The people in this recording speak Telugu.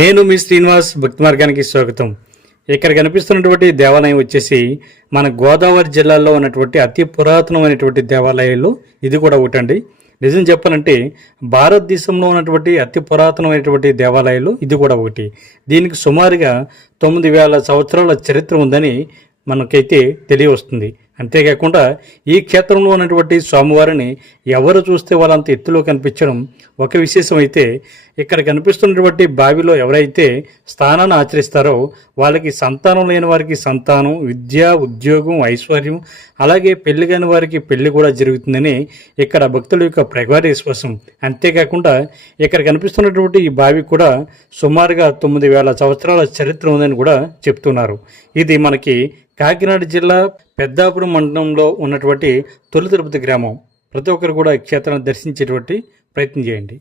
నేను మీ శ్రీనివాస్ భక్తి మార్గానికి స్వాగతం. ఇక్కడ కనిపిస్తున్నటువంటి దేవాలయం వచ్చేసి మన గోదావరి జిల్లాలో ఉన్నటువంటి అతి పురాతనమైనటువంటి దేవాలయాలు. ఇది కూడా ఒకటండి. నిజం చెప్పాలంటే భారతదేశంలో ఉన్నటువంటి అతి పురాతనమైనటువంటి దేవాలయాలు ఇది కూడా ఒకటి. దీనికి సుమారుగా తొమ్మిది వేల సంవత్సరాల చరిత్ర ఉందని మనకైతే తెలియవస్తుంది. అంతేకాకుండా ఈ క్షేత్రంలో ఉన్నటువంటి స్వామివారిని ఎవరు చూస్తే వాళ్ళంత ఎత్తులో కనిపించడం ఒక విశేషం అయితే ఇక్కడ కనిపిస్తున్నటువంటి బావిలో ఎవరైతే స్థానాన్ని ఆచరిస్తారో వాళ్ళకి సంతానం లేని వారికి సంతానం విద్య ఉద్యోగం ఐశ్వర్యం అలాగే పెళ్ళి కాని వారికి పెళ్ళి కూడా జరుగుతుందని ఇక్కడ భక్తుల యొక్క ప్రగాఢ విశ్వాసం. అంతేకాకుండా ఇక్కడ కనిపిస్తున్నటువంటి ఈ బావి కూడా సుమారుగా తొమ్మిది వేల సంవత్సరాల చరిత్ర ఉందని కూడా చెప్తున్నారు. ఇది మనకి కాకినాడ జిల్లా పెద్దాపురం మండలంలో ఉన్నటువంటి తొలి తిరుపతి గ్రామం. ప్రతి ఒక్కరు కూడా ఈ క్షేత్రాన్ని దర్శించేటువంటి ప్రయత్నం చేయండి.